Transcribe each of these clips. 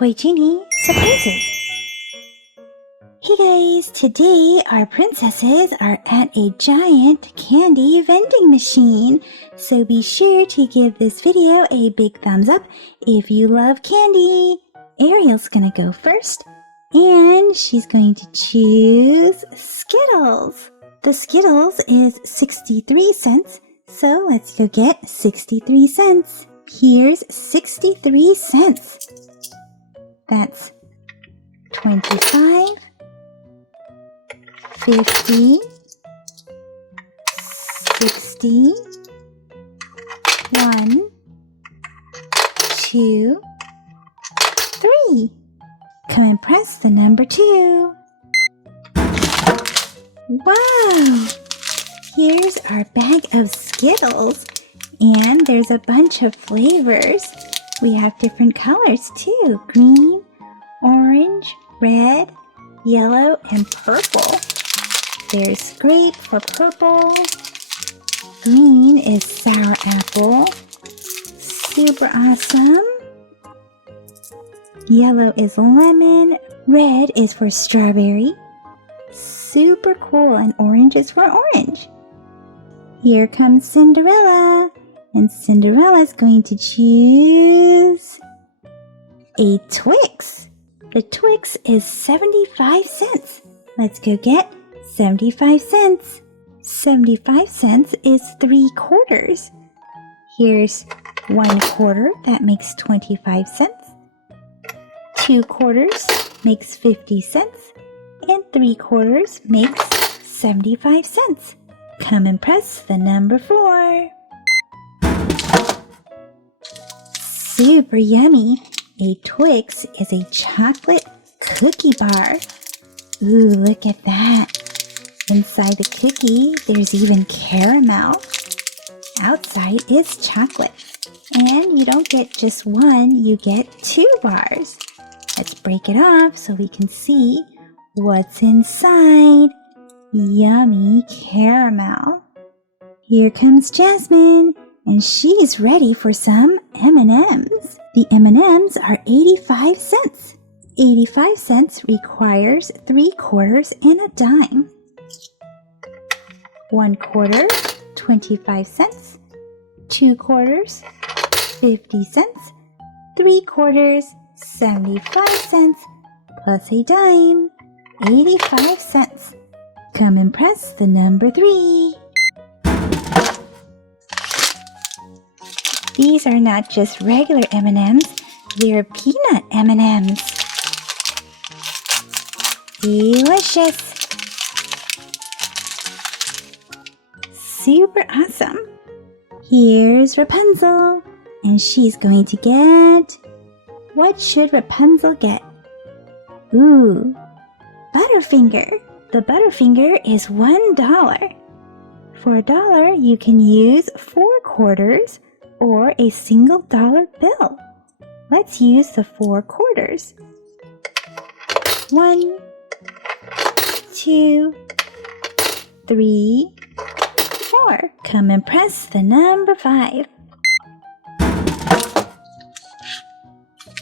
Toy Genie surprises. Hey guys, today our princesses are at a giant candy vending machine. So be sure to give this video a big thumbs up if you love candy. Ariel's gonna go first and she's going to choose Skittles. The Skittles is 63 cents, so let's go get 63 cents. Here's 63 cents. That's 25, 50, 60, 1, 2, 3. Come and press the number 2. Wow! Here's our bag of Skittles, and there's a bunch of flavors. We have different colors too: green, orange, red, yellow, and purple. There's grape for purple. Green is sour apple. Super awesome. Yellow is lemon. Red is for strawberry. Super cool. And orange is for orange. Here comes Cinderella. And Cinderella's going to choose a Twix. The Twix is 75 cents. Let's go get 75 cents. 75 cents is 3 quarters. Here's 1 quarter, that makes 25 cents. 2 quarters makes 50 cents. And 3 quarters makes 75 cents. Come and press the number 4. Super yummy. A Twix is a chocolate cookie bar. Ooh, look at that. Inside the cookie, there's even caramel. Outside is chocolate. And you don't get just 1, you get 2 bars. Let's break it off so we can see what's inside. Yummy caramel. Here comes Jasmine, and she's ready for some M&Ms. The M&Ms are 85 cents. 85 cents requires 3 quarters and a dime. 1 quarter, 25 cents. 2 quarters, 50 cents. 3 quarters, 75 cents. Plus a dime, 85 cents. Come and press the number 3. These are not just regular M&Ms, they're peanut M&Ms. Delicious! Super awesome! Here's Rapunzel, and she's going to get... What should Rapunzel get? Ooh, Butterfinger. The Butterfinger is $1. For $1, you can use 4 quarters or a single dollar bill. Let's use the 4 quarters. 1, 2, 3, 4. Come and press the number 5.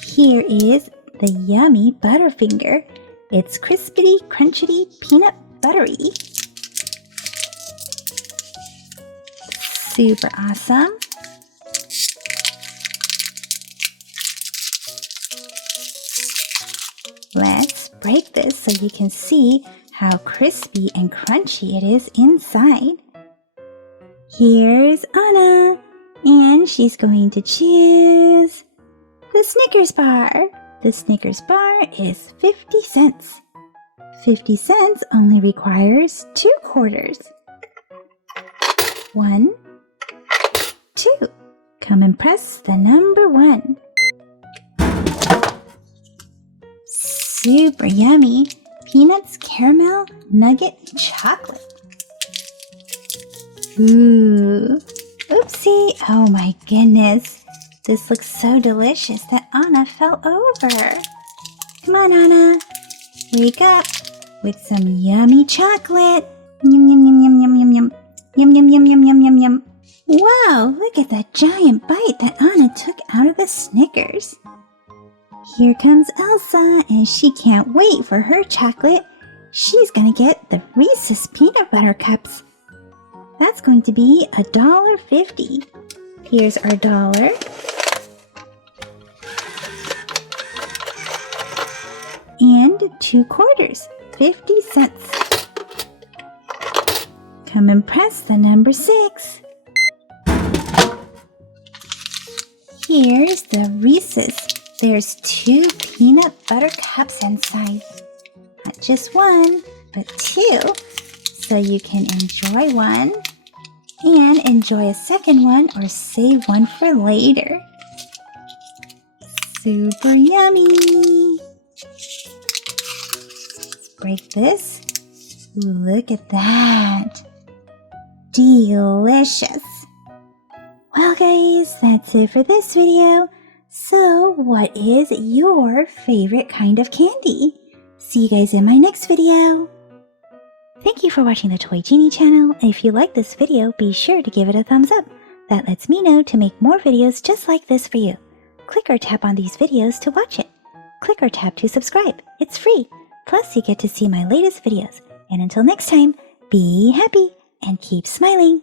Here is the yummy Butterfinger. It's crispity, crunchity, peanut buttery. Super awesome. Let's break this so you can see how crispy and crunchy it is inside. Here's Anna, and she's going to choose the Snickers bar. The Snickers bar is 50 cents. 50 cents only requires 2 quarters. 1, 2. Come and press the number 1. Super yummy peanuts, caramel, nugget, chocolate. Ooh, oopsie, oh my goodness. This looks so delicious that Anna fell over. Come on, Anna, wake up with some yummy chocolate. Yum, yum, yum, yum, yum, yum, yum. Yum, yum, yum, yum, yum, yum, yum. Wow, look at that giant bite that Anna took out of the Snickers. Here comes Elsa, and she can't wait for her chocolate. She's gonna get the Reese's peanut butter cups. That's going to be $1.50. Here's our dollar. And 2 quarters, 50 cents. Come and press the number 6. Here's the Reese's. There's 2 peanut butter cups inside. Not just 1, but 2. So you can enjoy one and enjoy a second one or save one for later. Super yummy! Break this. Ooh, look at that. Delicious. Well guys, that's it for this video. So what is your favorite kind of candy? See you guys in my next video. Thank you for watching the Toy Genie channel. If you like this video, be sure to give it a thumbs up. That lets me know to make more videos just like this for you. Click or tap on these videos to watch it. Click or tap to subscribe. It's free. Plus, you get to see my latest videos. And until next time, be happy and keep smiling.